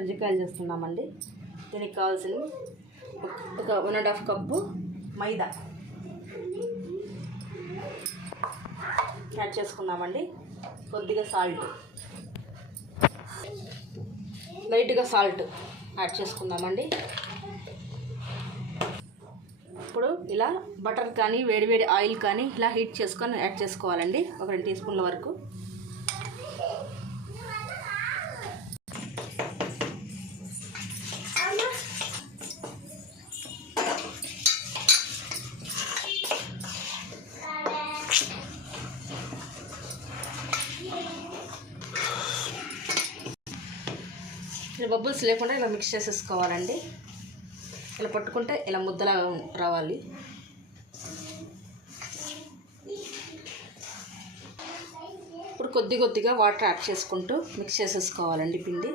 కజ్జికాయలు చేస్తున్నామండి. దీనికి కావాల్సిన ఒక 1.5 కప్పు మైదా యాడ్ చేసుకున్నామండి. కొద్దిగా సాల్ట్, లైట్గా సాల్ట్ యాడ్ చేసుకుందామండి. ఇప్పుడు ఇలా బటర్ కానీ వేడివేడి ఆయిల్ కానీ ఇలా హీట్ చేసుకొని యాడ్ చేసుకోవాలండి. ఒక 2 టీ స్పూన్ల వరకు. ఇలా బబుల్స్ లేకుండా ఇలా మిక్స్ చేసేసుకోవాలండి. ఇలా పట్టుకుంటే ఇలా ముద్దలా రావాలి. ఇప్పుడు కొద్దిగా వాటర్ యాడ్ చేసుకుంటూ మిక్స్ చేసేసుకోవాలండి పిండి.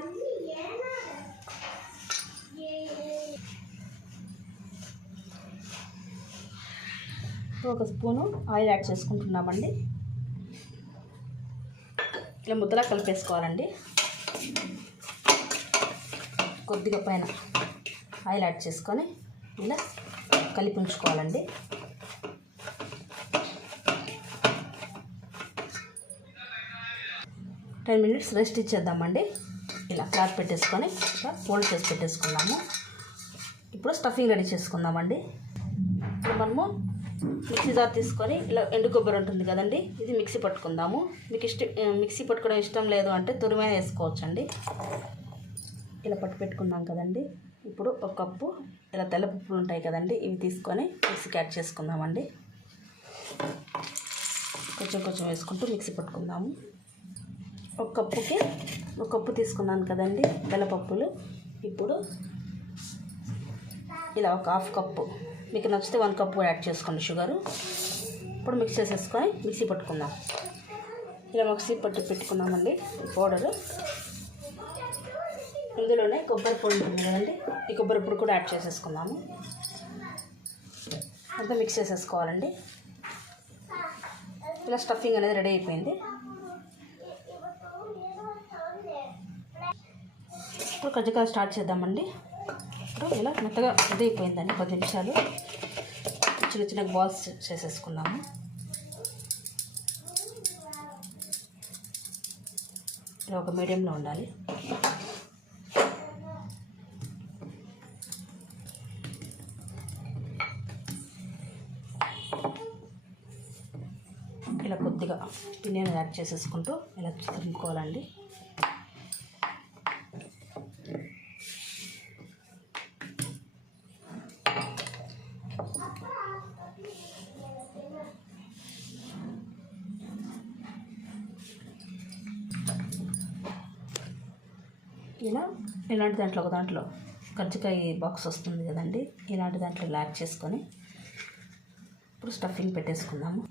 ఒక స్పూను ఆయిల్ యాడ్ చేసుకుంటున్నామండి. ఇలా ముద్దలా కలిపేసుకోవాలండి. కొద్దిగా పైన ఆయిల్ యాడ్ చేసుకొని ఇలా కలిపి ఉంచుకోవాలండి. టెన్ మినిట్స్ రెస్ట్ ఇచ్చేద్దామండి. ఇలా క్లాత్ పెట్టేసుకొని ఇలా ఫోల్డ్ చేసి పెట్టేసుకున్నాము. ఇప్పుడు స్టఫింగ్ రెడీ చేసుకుందామండి. ఇప్పుడు మనము మిక్సీ జార్ తీసుకొని ఇలా ఎండు కొబ్బరి ఉంటుంది కదండి, ఇది మిక్సీ పట్టుకుందాము. మీకు మిక్సీ పట్టుకోవడం ఇష్టం లేదు అంటే తురిమైనా వేసుకోవచ్చండి. ఇలా పట్టు పెట్టుకున్నాం కదండి. ఇప్పుడు ఒక కప్పు ఇలా తెల్లపప్పులు ఉంటాయి కదండి, ఇవి తీసుకొని మిక్సీకి యాడ్ చేసుకుందామండి. కొంచెం వేసుకుంటూ మిక్సీ పట్టుకుందాము. ఒక కప్పు తీసుకున్నాను కదండి తెల్లపప్పులు. ఇప్పుడు ఇలా ఒక 1/2 కప్పు, మీకు నచ్చితే 1 కప్పు యాడ్ చేసుకోండి షుగరు. ఇప్పుడు మిక్స్ చేసేసుకొని మిక్సీ పట్టుకుందాం. ఇలా మిక్సీ పెట్టుకున్నామండి పౌడరు. ఇందులోనే కొబ్బరి పొడి ఉంటుంది కదండి, ఈ కొబ్బరి పొడి కూడా యాడ్ చేసేసుకున్నాము. అంతా మిక్స్ చేసేసుకోవాలండి. ఇలా స్టఫింగ్ అనేది రెడీ అయిపోయింది. ఇప్పుడు కజ్జికాయలు స్టార్ట్ చేద్దామండి. ఇప్పుడు ఇలా మెత్తగా రెడీ అయిపోయిందండి. 10 నిమిషాలు చిన్న బాల్స్ చేసేసుకున్నాము. ఇలా ఒక మీడియంలో ఉండాలి. ఇలా కొద్దిగా పిండిని యాడ్ చేసేసుకుంటూ ఇలా తిరుముకోవాలండి. ఇలా ఇలాంటి దాంట్లో ఒక దాంట్లో కజ్జికాయ బాక్స్ వస్తుంది కదండి, ఇలాంటి దాంట్లో యాడ్ చేసుకొని ఇప్పుడు స్టఫింగ్ పెట్టేసుకుందాము.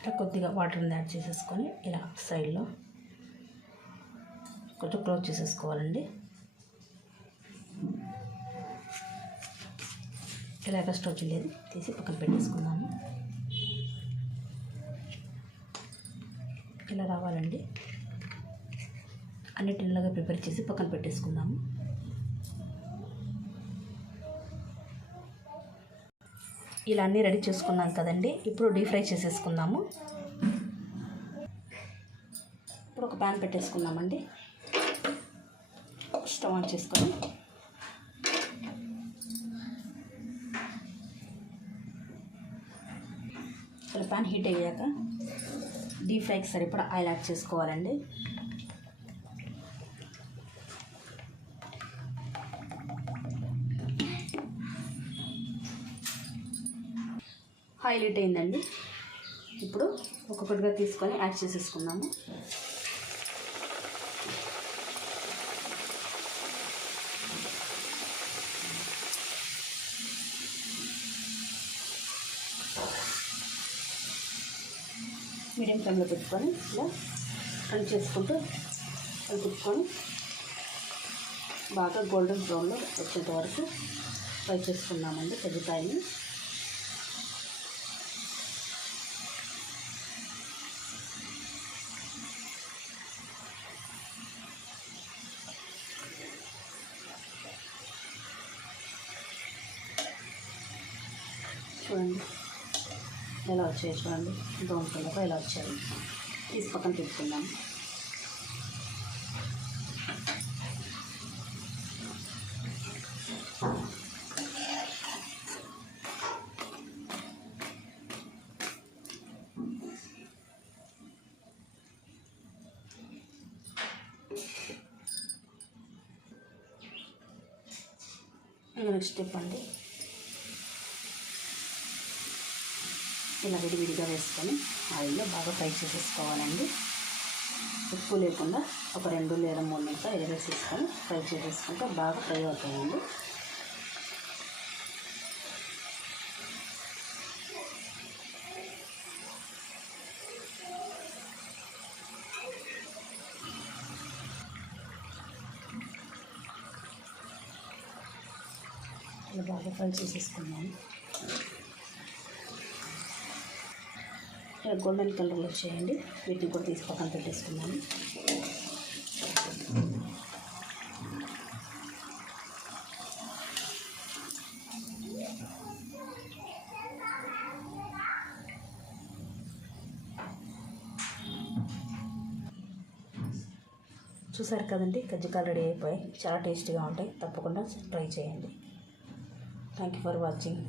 ఇలా కొద్దిగా వాటర్ని యాడ్ చేసేసుకొని ఇలా సైడ్లో కొంచెం క్లోజ్ చేసేసుకోవాలండి. ఇలా ఎక్స్ట్రా వచ్చేది తీసి పక్కన పెట్టేసుకుందాము. ఇలా రావాలండి. అన్నిటిలాగా ప్రిపేర్ చేసి పక్కన పెట్టేసుకుందాము. ఇలా అన్నీ రెడీ చేసుకున్నాం కదండి. ఇప్పుడు డీప్ ఫ్రై చేసేసుకుందాము. ఇప్పుడు ఒక ప్యాన్ పెట్టేసుకుందామండి. స్టవ్ ఆన్ చేసుకొని ఇలా ప్యాన్ హీట్ అయ్యాక డీప్ ఫ్రైకి సరిపడా ఆయిల్ యాడ్ చేసుకోవాలండి. ఆయిల్ హీట్ అయిందండి. ఇప్పుడు ఒక్కొక్కటిగా తీసుకొని యాడ్ చేసేసుకుందాము. మీడియం ఫ్లేమ్లో పెట్టుకొని ఇలా ఫ్రై చేసుకుంటూ కలుపుకొని బాగా గోల్డెన్ బ్రౌన్లో వచ్చేంత వరకు ఫ్రై చేసుకున్నామండి కజ్జికాయని. చూడండి ఎలా వచ్చాయి, చూడండి బ్రౌన్ కలర్లో ఎలా వచ్చాయి. తీసి పక్కన పెట్టుకుందాం. నెక్స్ట్ స్టెప్ అండి, ఇలా విడివిడిగా వేసుకొని ఆయిల్లో బాగా ఫ్రై చేసేసుకోవాలండి. ఉప్పు లేకుండా ఒక 2 లేదా 3 నిమిషాలు వేసేసుకొని ఫ్రై చేసేసుకుంటే బాగా ఫ్రై అవుతాయండి. ఇలా బాగా ఫ్రై చేసేసుకున్నాను. ఇలా గోల్డెన్ కలర్లో వచ్చేయండి. వీటిని కూడా తీసి పక్కన పెట్టేసుకున్నాను. చూసారు కదండి, కజ్జికాయలు రెడీ అయిపోయి చాలా టేస్టీగా ఉంటాయి. తప్పకుండా ట్రై చేయండి. Thank you for watching.